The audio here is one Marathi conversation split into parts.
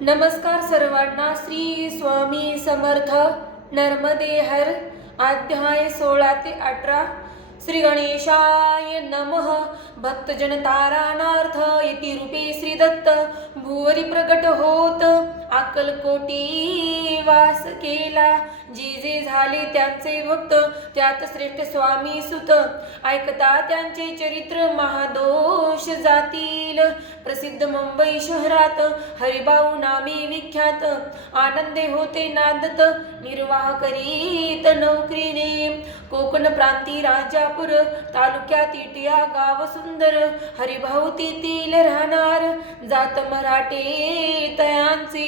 नमस्कार सर्वांना. श्री स्वामी समर्थ. नर्मदे हर. अध्याय 16 ते 18. श्री गणेशाय नमः. भक्तजन तारणार्थ इति रूपे श्री दत्त भुवरी प्रगट होत. अक्कलकोटी वास केला. जे जे झाले त्यांचे भक्त त्यात श्रेष्ठ स्वामी सुत. ऐकता त्यांचे चरित्र महादोष जातील. प्रसिद्ध मुंबई शहरात हरिभाऊ नामे विख्यात. आनंदे होते नांदत निर्वाह करीत नोकरीने. कोकण प्रांती राजापूर तालुक्यात इटिया गाव सुंदर. हरिभाऊ तेथील राहणार जात मराठे तयांचे.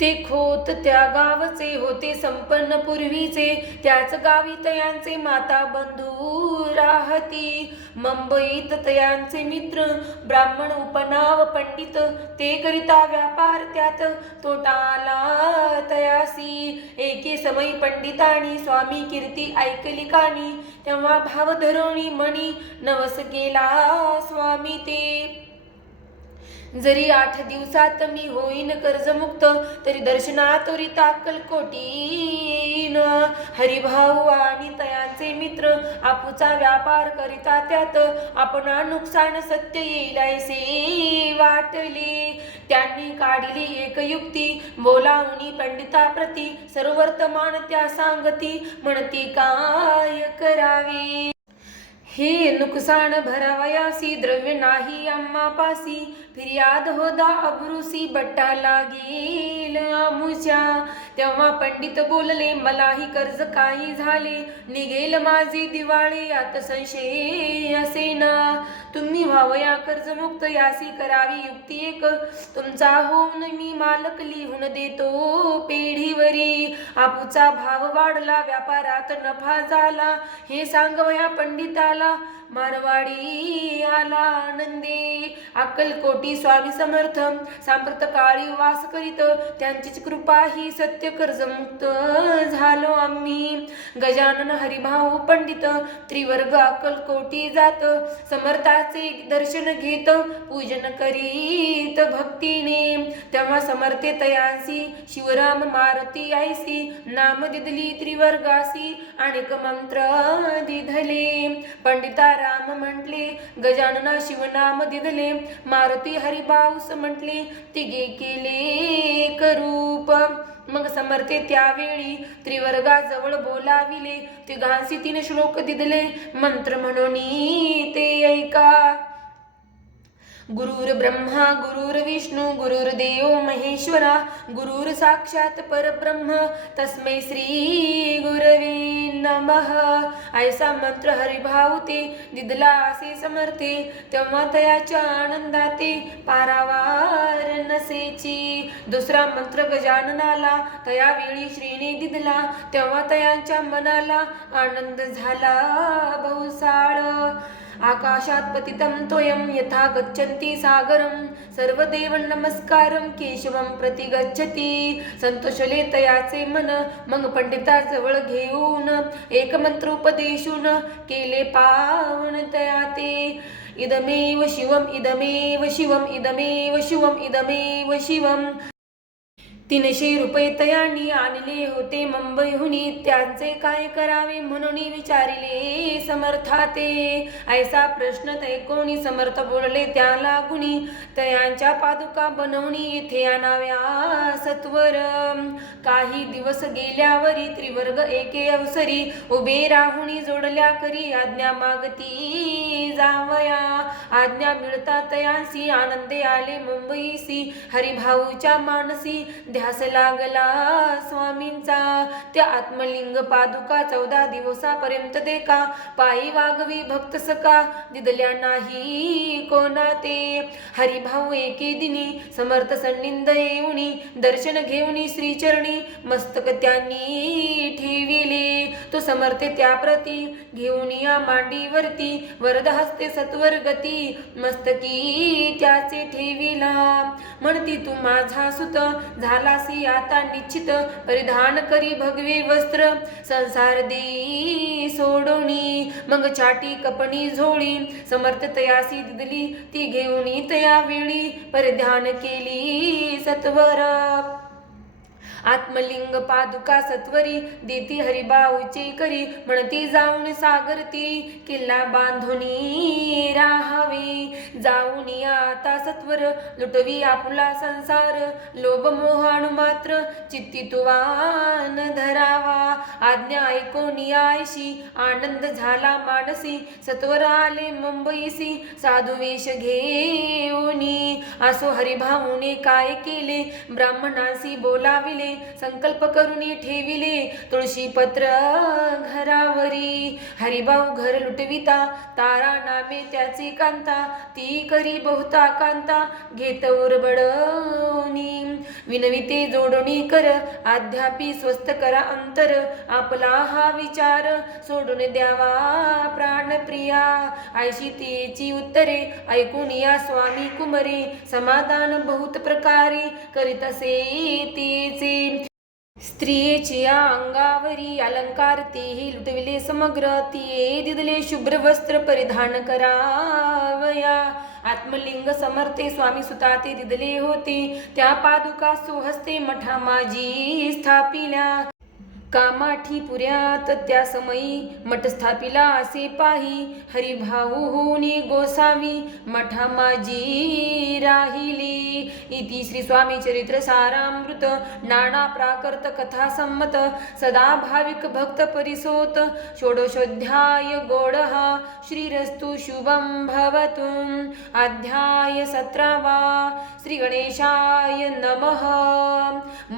ते खोत त्या गावचे होते संपन्न पूर्वीचे. त्याच गावी तयांचे माता बंधू राहती. मुंबईत तयांचे मित्र ब्राह्मण उपनाव पंडित. ते करिता व्यापार त्यात तोटा आला तयासी. एके समयी पंडितांनी स्वामी कीर्ती ऐकली कानी. तेव्हा भाव धरोणी मणी नवस केला स्वामी ते. जरी 8 दिवसात मी होईन कर्जमुक्त तरी दर्शनातोरी अक्कलकोटीन. हरिभाऊ आणि तयांचे मित्र आपुचा व्यापार करिता त्यात. आपणा नुकसान सत्य येईल ऐसे वाटले. त्यांनी काढली एक युक्ती बोलावणी पंडिताप्रती. सर्व वर्तमान त्या सांगती म्हणती काय करावे. हे नुकसान भरावयासी द्रव्य नाही आम्हापासी. फिर्याद होदा अब्रुसी बट्टा लागेल आमुच्या. तेव्हा पंडित बोलले मलाही कर्ज काही झाले. निघेल माझे दिवाळे यात संशय असेना. तुम्ही व्हावया कर्जमुक्त यासी करावी युक्ती एक. तुमचा होऊन मी मालक लिहून देतो पेढीवरी. आपुचा भाव वाढला व्यापारात नफा झाला. हे सांगवया पंडिताला मारवाडी आला आनंदे. अक्कलकोटी स्वामी समर्थ सांप्रत काळी वास करीत. त्यांचीच कृपा ही सत्य कर्जमुक्त झालो आम्ही. गजानन हरिभाऊ पंडित त्रिवर्ग अक्कलकोटी जात. समर्थाचे दर्शन घेत पूजन करीत भक्तीने. तेव्हा समर्थे तयांसी शिवराम मारुती ऐसी. नाम दिदली त्रिवर्गासी अनेक मंत्र दिधले. पंडिता राम म्हटले गजानना शिवनाम दिदले. मारुती हरिभाऊस म्हटले तिघे केले करूप. मग समर्थे त्यावेळी त्रिवर्गाजवळ बोलाविले. तिघांसी 3 श्लोक दिदले मंत्र म्हणून ते ऐका. गुरुर ब्रह्मा गुरुर विष्णू गुरुर्देव महेश्वरा. गुरुर साक्षात परब्रह्म तस्मै श्री गुरवे नमः. ऐसा मंत्र हरिभाऊ ते दिदला असे समर्थे. तेव्हा तयाच्या आनंदाते पारावार नसेची. दुसरा मंत्र गजाननाला तयावेळी श्रीने दिदला. तेव्हा तयांच्या मनाला आनंद झाला बहुसाळ. आकाशात पतितं त्वयं यथा गच्छन्ति सागरं. सर्वदेव नमस्कारं केशवं प्रति गच्छति. संतोषले तयाचे मन. मग पंडिताजवळ घेऊन एक मंत्र उपदेशून केले पावन तयाते. इदमेव शिवम इदमेव शिवम इदमेव शिवम इदमेव शिवम. 300 रुपये तयांनी आणले होते मुंबईहुनी. त्यांचे काय करावे म्हणून विचारिले समर्थाते. ऐसा प्रश्न तैकोणी समर्थ बोलले त्याला गुणी. तयांच्या पादुका बनवणी येथे आणाव्या सत्वर. काही दिवस गेल्यावरी त्रिवर्ग एके अवसरी उभे राहुणी जोडल्या करी आज्ञा मागती जावया. आज्ञा मिळता तयांसी आनंदे आले मुंबईसी. हरिभाऊच्या मानसी ध्यास लागला स्वामींचा. त्या आत्मलिंग पादुका 14 दिवसापर्यंत देखा. पायी वागवी भक्त सका दिदल्या नाही कोणा ते. हरिभाऊ एके दिनी समर्थ सन्निध येऊनी. दर्शन घेऊनी श्रीचरणी मस्तक त्यांनी ठेविले. तो समर्थे त्याप्रती घेऊन या मांडीवरती. वरद हस्ते सत्वर गती मस्तकी त्याचे ठेविला. म्हणती तू माझा सुत झाला आम्हालासी आता निश्चित परिधान करी भगवे वस्त्र संसार देई सोडोनी मग छाटी कपणी झोळी समर्थ तयासी दिदली ती घेऊनी तया वेळी परिधान केली सत्वर आत्मलिंग पादुका सत्वरी देती हरिबाऊचे करी म्हणती जाऊन सागर तीरी किल्ला बांधुनी राहावे जाऊन आता सत्वर लुटवी आपुला संसार लोभ मोहाणु मात्र चित्ती तुवान धरावा आज्ञा ऐकून आयशी आनंद झाला मानसी सत्वर आले मुंबईसी साधू वेश घेऊनी असो हरिभाऊने काय केले ब्राह्मणांसी बोलाविले संकल्प करून ठेविले तुळशी पत्र घरावरी हरिभाऊ घर लुटविता तारा नामे त्याची कांता ती करी बहुता कांता घेत उरबडणी विनविते जोडणी कर अद्यापि स्वस्थ करा अंतर आपला हा विचार सोडून द्यावा प्राणप्रिया ऐशी तिची उत्तरे ऐकून या स्वामी कुमरे समाधान बहुत प्रकारे करीत असे तिचे स्त्रियेची या अंगावरी अलंकार तेही लुटविले समग्र तिये दिदले शुभ्र वस्त्र परिधान करावया आत्मलिंग समर्थे स्वामी सुता ते दिदले होते त्या पादुका सुहस्ते मठा माझी स्थापिल्या कामाठी पुऱ्यात त्या समयी मठ स्थापिला असे पाही हरिभाऊ होनी गोसावी मठा माझी राहिली इति श्री स्वामी चरित्र सारामृत नाना प्राकृत कथा संमत सदा भाविक भक्त परिसोत षोडशोध्याय गोडहा श्रीरस्तु शुभं भवतु अध्याय 17 श्री गणेशाय नमः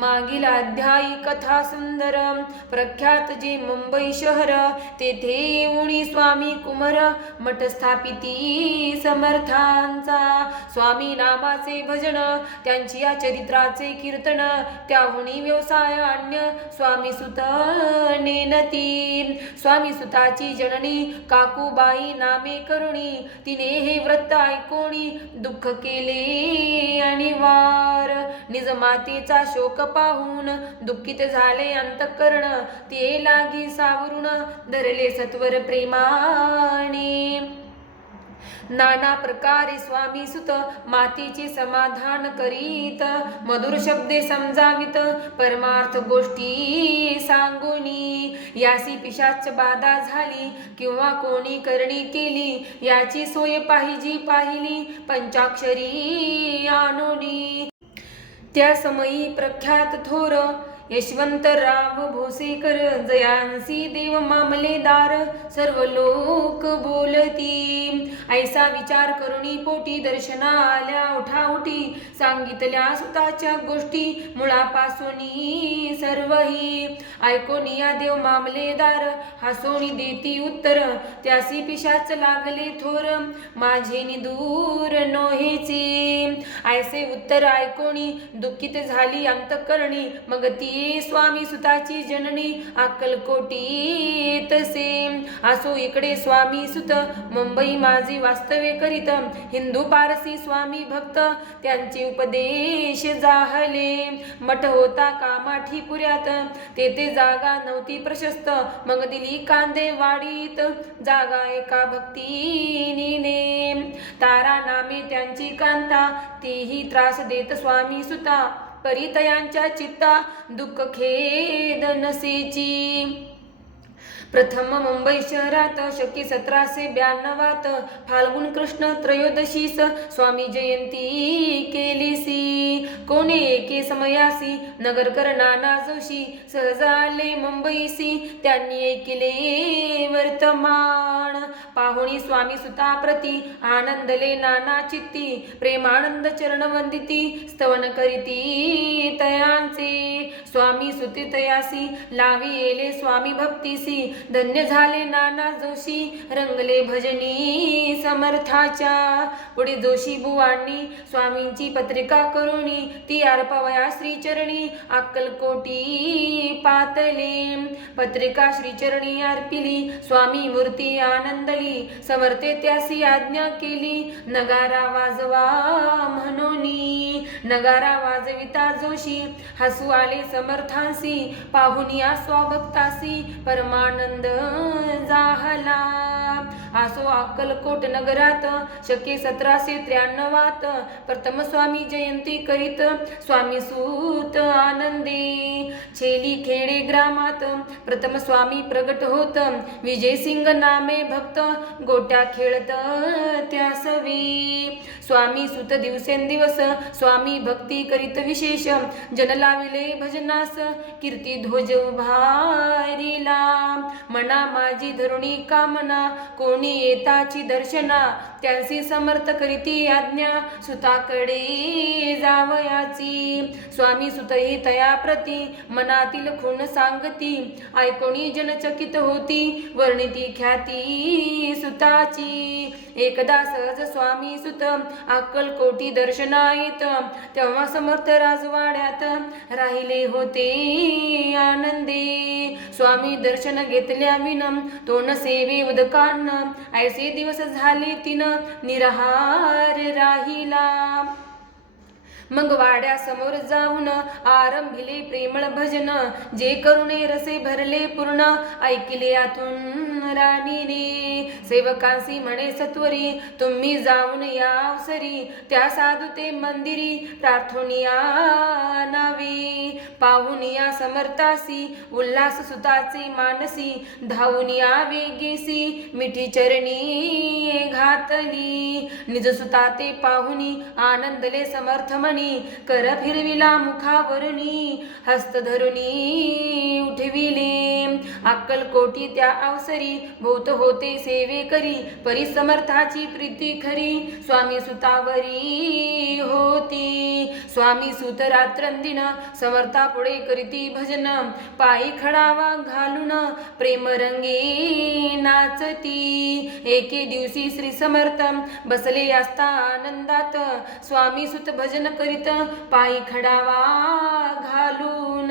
मागील अध्यायी कथा सुंदर प्रख्यात जे मुंबई शहर तेथे येऊनी स्वामी कुमार मठ स्थापिती समर्थांचा स्वामी नामाचे भजन त्यांची या चरित्राचे कीर्तन त्याहुनी व्यवसाय अन्य स्वामी सुत नेनती स्वामी सुताची जननी काकूबाई नामे करुणी तिने हे व्रत ऐकोणी दुःख केले आणि वार निज मातेचा शोक पाहून दुःखित झाले अंतःकरण ते लागी सावरून धरले सत्वर प्रेमाने नाना प्रकारे स्वामी सुत मातेचे समाधान करीत मधुर शब्दे समजावित परमार्थ गोष्टी सांगुनी यासी पिशाच बाधा झाली किंवा कोणी करणी केली याची सोय पाहिली पंचाक्षरी आणोनी त्या समयी प्रख्यात थोर यशवंतराव भोसेकर जयांसी देव मामलेदार सर्व लोक बोलती ऐसा विचार करुणी पोटी दर्शना आल्या उठाउठी सांगितल्या सुताच्या गोष्टी मुळापासून सर्वही ऐकोनिया देव मामलेदार हसोनी देती उत्तर त्यासी पिशाच लागले थोर माझे दूर नोहेची ऐसे उत्तर ऐकोनी दुःखित झाली अंतःकरणी मग ती स्वामी सुताची जननी अक्कलकोटी तसे असो इकडे स्वामी सुत मुंबई माझी वास्तव्य करीत हिंदू पारसी स्वामी भक्त त्यांचे उपदेश जाहले मठ होता कामाठी पुऱ्यात तेथे जागा नव्हती प्रशस्त मग दिली कांदे वाडीत जागा एका भक्तीने तारा नामे त्यांची कांता तेही त्रास देत स्वामी सुता परितयांच्या चित्ता दुःख खेद नसेची प्रथम मुंबई शहरात शके 1792 फाल्गुन कृष्ण त्रयोदशीस स्वामी जयंती केलीसी कोणे एके समयासी नगरकर नाना जोशी सहज आले मुंबईसी त्यांनी ऐकिले वर्तमान पाहुणी स्वामी सुताप्रती आनंदले नाना चित्ती प्रेमानंद चरण वंदिती स्तवन करीती तयांचे स्वामी सुते तयासी लावी येले स्वामी भक्तीसी धन्य झाले नाना जोशी रंगले भजनी समर्थाच्या। पुढे जोशी बुवांनी स्वामींची पत्रिका करुणी ती अर्पवया श्रीचरणी अक्कलकोटी पातले। पत्रिका श्रीचरणी अर्पिली स्वामी मूर्ती आनंदली समर्थे त्यासी आज्ञा केली नगारा वाजवा म्हणोनी। नगारा वाजविता जोशी हसू आले समर्थांसी पाहुन या स्वभक्तासी परमानंद झाला। आसो अक्कलकोट नगरात शके 1793 प्रथम स्वामी जयंती करीत स्वामी सूत आनंदी। छेली खेडे ग्रामात प्रथम स्वामी प्रगट होत विजयसिंग नामे भक्त गोट्या खेळत त्यासवी। स्वामी सुत दिवसेंदिवस स्वामी भक्ती करीत विशेष जन लाविले भजनास कीर्ती ध्वज उभारिला। मना माझी धरुणी कामना कोणी येताची दर्शना त्यांसी समर्थ करीती आज्ञा सुताकडे जावयाची। स्वामी सुतही तया प्रती मनातील खूण सांगती ऐकोणी जनचकित होती वर्णिती ख्याती सुताची। एकदा सहज स्वामी सुत अक्कलकोटी दर्शनाईत तेव्हा समर्थ राजवाड्यात राहिले होते आनंदी। स्वामी दर्शन घेतल्या विनम तोन सेवे उदकान ऐसे दिवस झाले तिन निराहार राहिला। मग वाड्या समोर जाऊन आरंभिले प्रेमळ भजन जे करुणे रसे भरले पूर्ण ऐकिले आतून राणीने। सेवकांसी म्हणे सत्वरी तुम्ही जाऊन या अवसरी त्या साधू ते मंदिरी प्रार्थनिया नावे। पाहून या समर्थासी उल्हास सुताचे मानसी धावून या वेगेसी मिठी चरणी घातली। निज सुता ते पाहुनी आनंदले समर्थ म्हणी कर फिरविला मुखावरणी हस्त धरुणी उठविले। अक्कलकोटी त्या अवसरी भोवत होते सेवे करी परी समर्थाची प्रीती खरी स्वामी सुतावरी होती। स्वामी सुत रात्रंदिन समर्था पुढे करीती भजन पायी खडावा घालून प्रेमरंगी नाचती। एके दिवशी श्री समर्थ बसले असता आनंदात स्वामी सुत भजन करीत पायी खडावा घालून।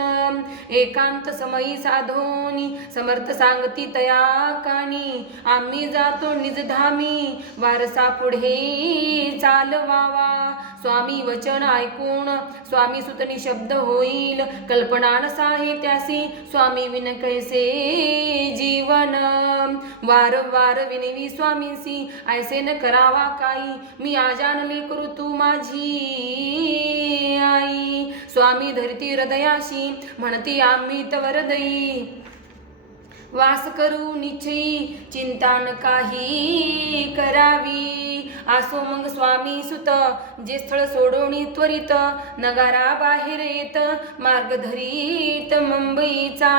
एकांत समयी साधोनी समर्थ सांगती तया कानी आम्ही जातो निजधामी वारसा पुढे चालवावा। स्वामी वचन ऐकून स्वामी सुत निशब्द होईल कल्पना नसाहे त्यासी स्वामी विन कैसे जीवन। वारंवार विनवी स्वामींसी ऐसे न करावा काही मी आजानले करू तू माझी आई। स्वामी धरती हृदयाशी म्हणती आम्ही तवर दई वास करू निश्चयी चिंता न काही करावी। आसो मग स्वामी सुत जे स्थळ सोडोणी त्वरित नगारा बाहेर येत मार्ग धरीत मुंबईचा।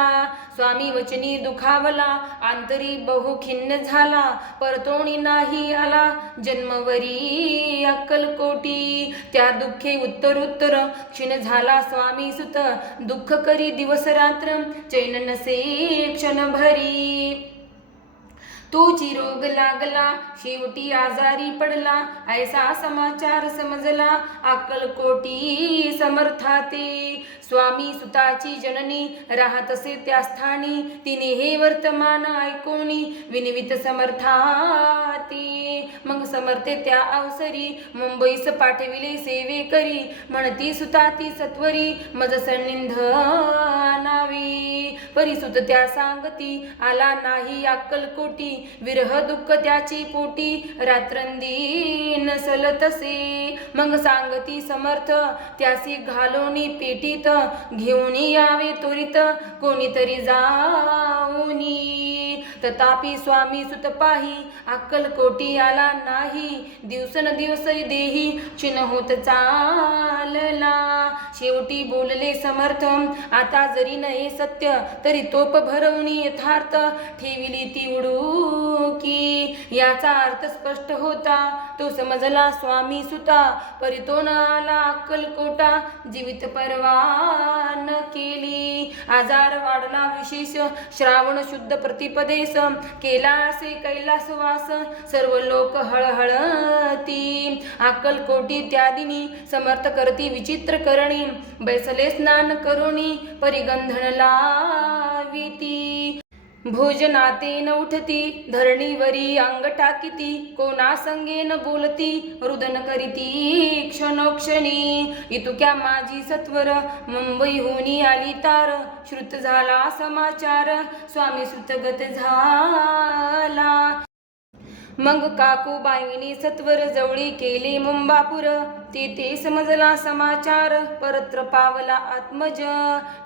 स्वामी वचनी दुखावला आंतरी बहु खिन्न झाला परतोणी नाही आला जन्मवरी अक्कलकोटी। त्या दुःखे उत्तरोत्तर क्षीण झाला स्वामी सुत दुःख करी दिवस रात्र चैन नसे क्षणभरी। तोची रोग लागला शेवटी आजारी पडला ऐसा समाचार समजला अक्कलकोटी समर्थाते। स्वामी सुताची जननी राहत असे त्या स्थानी तिने हे वर्तमान ऐकोनी विनवित समर्थाते। मग समर्थे त्या अवसरी मुंबईस पाठविले सेवे करी म्हणती सुताती सत्वरी मज सन्निध आणावी। परिसुत त्या सांगती आला नाही अक्कलकोटी विरह दुःख त्याची पोटी रात्रंदिन सलतसे। मग सांगती समर्थ त्यासी घालोनी पेटीत घेऊन यावे त्वरित कोणीतरी जाऊनी। तथापि स्वामी सुत पाही अक्कलकोटी आला नाही. दिवसेंदिवस देही क्षीण होत चालला. शेवटी बोलले समर्थ, आता जरी नये सत्य तरी तोप भरवणी यथार्थ ठेविली ती उडुकी. याचा अर्थ स्पष्ट होता, तो समजला स्वामी सुता. परी तो न आला अक्कलकोटा, जीवित परवान केली. आजार वाढला विशेष, श्रावण शुद्ध प्रतिपदेस केला असे कैलासवास. सर्व लोक हळहळती. अक्कलकोटी त्या दिनी समर्थ करती विचित्र करणी. बैसले स्नान करुणी परिगंधन लाविती. भोजनातेन उठती धरणीवरी अंग टाकीती. कोणा संगेन बोलती रुदन करीती क्षणोक्षणी. इतुक्या माझी सत्वर मुंबईहून आली तार. श्रुत झाला समाचार स्वामी सुतगत झाला. मग काकूबाईने सत्वर जवळी केले मुंबापूर. तेथे समजला समाचार परत्र पावला आत्मज.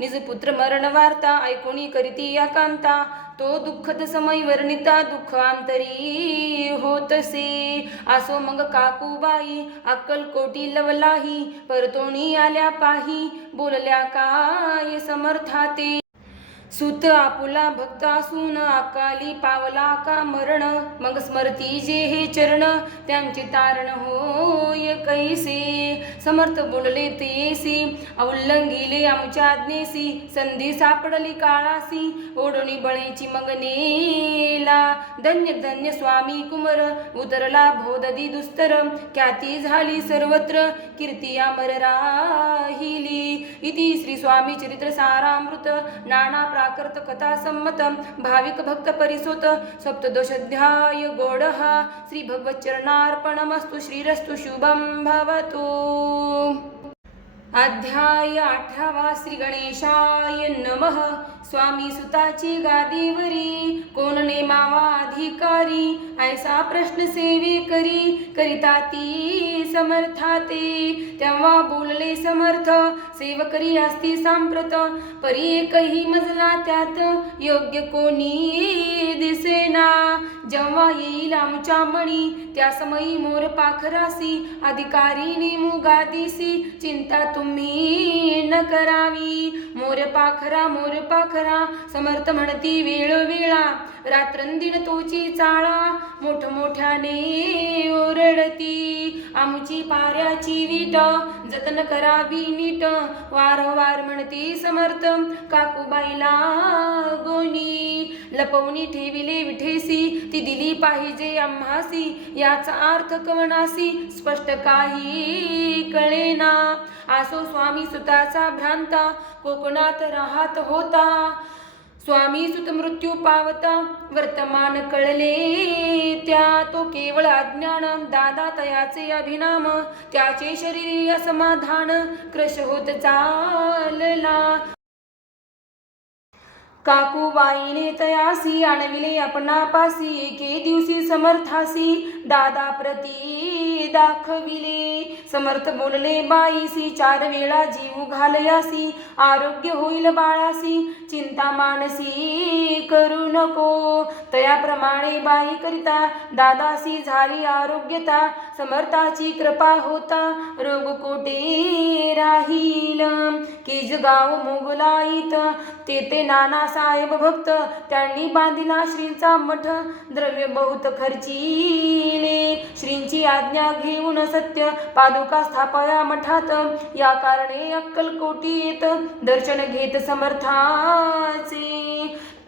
निजपुत्र मरण वार्ता ऐकोनी करीती एकांता. तो दुःखद समय वर्णिता दुःख अंतरी होतसे. असो मग काकूबाई अक्कलकोटी लवलाही. परतोणी आल्या पाही बोलल्या काय समर्थाते. सुत आपुला भक्त असून अकाली पावला का मरण. मग स्मरती जे हे चरण त्यांचे तारण होय कैसे. समर्थ बोलले तेसी अवलंगिले आमच्या आज्ञेसी. संधी सापडली काळासी ओढणी बळेची मग नेला. धन्य धन्य स्वामी कुमर उतरला भोददी दुस्तर. ख्याती झाली सर्वत्र कीर्ती अमर राहिली. इति श्री स्वामी चरित्र सारामृत नाना प्राकृत कथा संमत भाविक भक्त परिसोत सप्तदशोऽध्याय गौडः. श्री भगवत चरणार्पणमस्तु. श्रीरस्तु शुभं भवतु. अध्याय 18. श्री गणेशाय नमः. स्वामी सुताची गादीवरी कोण नेमावा अधिकारी. ऐसा प्रश्न सेवे करिता ती समर्थाते. तेव्हा बोलले समर्थ सेवकरी असती सांप्रत. परी एकही मजला त्यात योग्य कोणी दिसेना. जेव्हा येईल आमच्या मणी त्या समयी मोर पाखरासी. अधिकारी नेमू गादीसी चिंता तुम्ही न करावी. मोर पाखरा समर्थ म्हणती वेळोवेळा. रात्रंदिन तोची चाळा मोठमोठ्याने ओरडती. आमची पाऱ्याची वीट जतन करावी नीट. वारंवार म्हणती समर्थ काकूबाईला गोनी. लपवणी ठेविले विठेसी ती दिली पाहिजे आम्हासी. याचा अर्थ कवनासी स्पष्ट काही कळेना. असो स्वामी सुताचा भ्रांता कोकणात राहत होता. स्वामी सुत मृत्यू पावता वर्तमान कळले त्या. तो केवळ अज्ञान दादा तयाचे अभिनाम. त्याचे शरीरी असमाधान क्रश होत चालला. काकूबाईने तयासी आणविले आपणापासी. एके दिवशी समर्थासी दादा प्रती दाखविले. समर्थ बोलले बाईसी 4 वेळा जीव घालयासी. आरोग्य होईल बाळासी चिंता मानसी करू नको. तयाप्रमाणे बाई करिता दादासी झाली आरोग्यता. समर्थाची कृपा होता रोग कोठे राहील. केजगाव मोगलाईत तेथे नाना साहेब भक्त त्यांनी बांधिला श्रींचा मठ. द्रव्य बहुत खर्चिले. श्रींची आज्ञा घेऊन सत्य पादुका स्थापया मठात. या कारणे अक्कलकोटी येत दर्शन घेत समर्थाचे.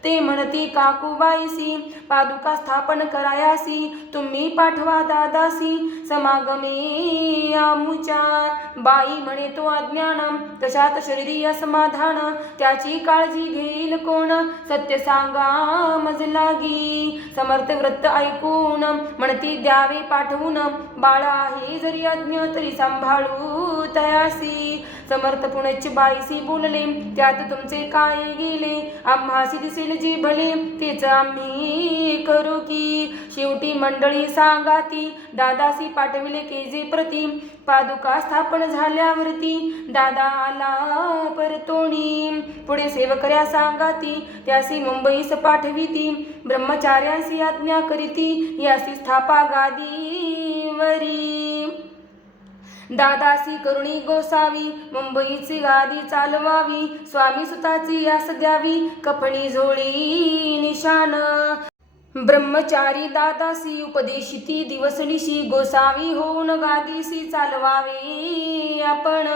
ते म्हणती काकूबाईसी पादुका स्थापन करायासी. तुम्ही पाठवा दादासी समागमे आमुच्या. बाई म्हणे तो अज्ञान तशात शरीरी असमाधान. त्याची काळजी घेईल कोण सत्य सांगा मज लागी. समर्थ व्रत ऐकून म्हणती द्यावे पाठवून. बाळ आहे जरी अज्ञ तरी सांभाळू तयासी. समर्थ पुण्याची बाईसी बोलले, त्यात तुमचे काय गेले? आम्हासी दिसेल जे भले, तेच आम्ही करू की. शेवटी मंडळी सांगाती, दादासी पाठविले केजे प्रती. पादुका स्थापन झाल्यावरती दादा आला परतोणी. पुढे सेवकऱ्या सांगाती, त्यासी मुंबईस पाठविती. ब्रह्मचार्यांसी आज्ञा करीती, यासी स्थापा गादीवरी. दादासी करुणी गोसावी, मुंबईची गादी चालवावी. स्वामी सुताची यास द्यावी, कफणी झोळी निशान. ब्रह्मचारी दादासी उपदेशिती दिवसनिशी, गोसावी होऊन गादीसी चालवावे आपण.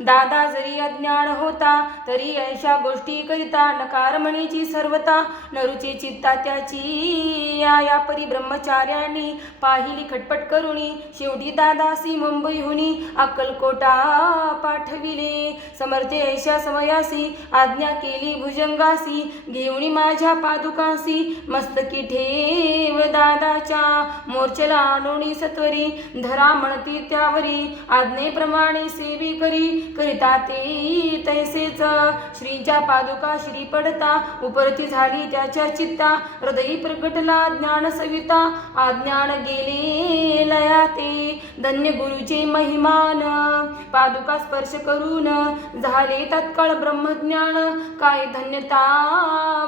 दादा जरी अज्ञान होता, तरी अशा गोष्टी करिता नकार म्हणीची सर्वता. नरुचे चित्ता त्याची या परी ब्रह्मचार्यांनी पाहिली खटपट करुणी. शेवटी दादासी मुंबईहुनी अक्कलकोटा पाठविले. समर्थे ऐशा समयासी आज्ञा केली भुजंगासी. घेऊन माझ्या पादुकांसी मस्तकी ठेव दादाच्या. मोर्चेला आणोनी सत्वरी, धरा म्हणती त्यावरी. आज्ञेप्रमाणे सेवी करिता ते तैसेच. श्रीच्या पादुका श्री पडता, उपरती झाली त्याच्या चित्ता. हृदयी प्रगटला ज्ञान सविता, अज्ञान गेले लया ते. धन्य गुरुचे महिमान, पादुका स्पर्श करून झाले तत्काळ ब्रह्मज्ञान. काय धन्यता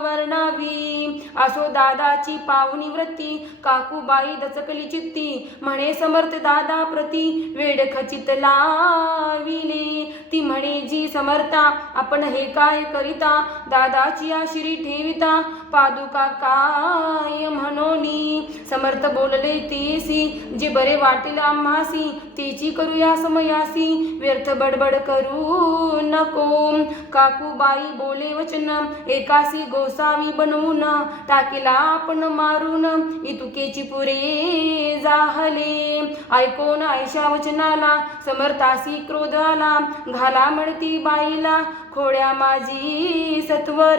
वर्णावी. असो दादाची पावनी वृत्ती, काकूबाई दचकली चित्ती. म्हणे समर्थ दादा प्रती, वेड खचित लाविले. ती म्हणे जी समर्था, आपण हे काय करिता? दादाची आशिरी ठेविता, पादुका काय म्हणोनी. समर्थ बोलले तेसी, जे बरे वाटेल आम्हासी. तेची करूया समयासी, व्यर्थ बडबड करू नको. काकूबाई बोले वचन, एकासी गोसावी बनवून. टाकीला आपण मारून, इतुकेची पुरे जाहले. ऐकोन ऐशा वचनाला, समर्थासी क्रोध आला. घाला म्हणती बाईला, खोड्या माझी सत्वर.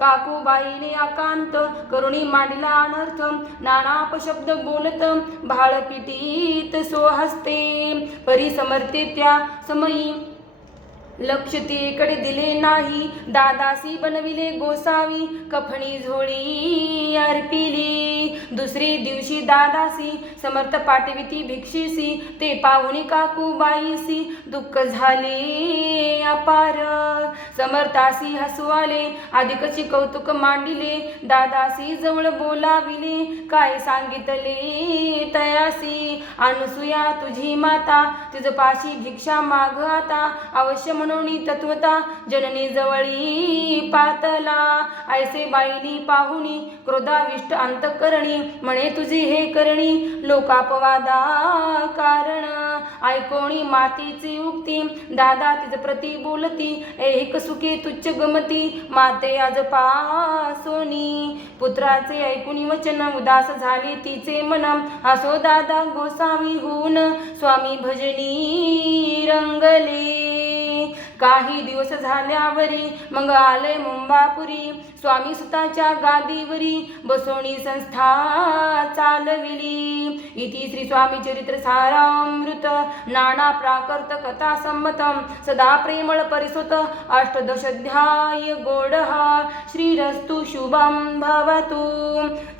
काकूबाईने आकांत करुणी मांडला अनर्थ. नाना अपशब्द बोलत भाळ पिटीत स्वहस्ते. परी समर्थे त्या समयी लक्ष तेकडे दिले नाही. दादासी बनविले गोसावी, कफणी झोळी अर्पिली. दुसरी दिवशी दादासी समर्थ पाठविती भिक्षेसी. ते पाहुणी काकूबाईसी दुःख झाले अपार. समर्थासी हसू आले, अधिकची कौतुक मांडिले. दादासी जवळ बोलाविले, काय सांगितले तयासी. अनुसूया तुझी माता, तिजपाशी भिक्षा माग आता. अवश्य म्हणून तत्वता, जननी जवळी पातला. ऐसे बाईनी पाहुनी क्रोधाविष्ट अंतःकरणी. म्हणे तुझी हे करणी, लोकापवादा कारण. ऐकोणी मातीची उक्ती, दादा तिज प्रती बोलती. एक सुखे तुच्छ गमती, माते आज पासोनी. पुत्राचे ऐकुनी वचन, उदास झाले तिचे मन. असो दादा गोसावी होऊन, स्वामी भजनी रंगले. काही दिवस झाल्यावरी मग आले मुंबापुरी. स्वामी सुताच्या गादीवरी बसवणी संस्था चालविली. इति श्री स्वामी चरित्र सारामृत नाना प्राकृत कथा संमतम सदा प्रेमळ परिसुत अष्टदशाध्याय गोडः. श्रीरस्तु शुभम भवतु.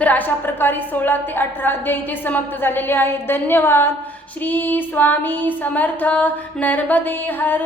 तर अशा प्रकारे 16 ते 18 अध्याय इथे समाप्त झालेले आहेत. धन्यवाद. श्री स्वामी समर्थ. नर्मदे हर.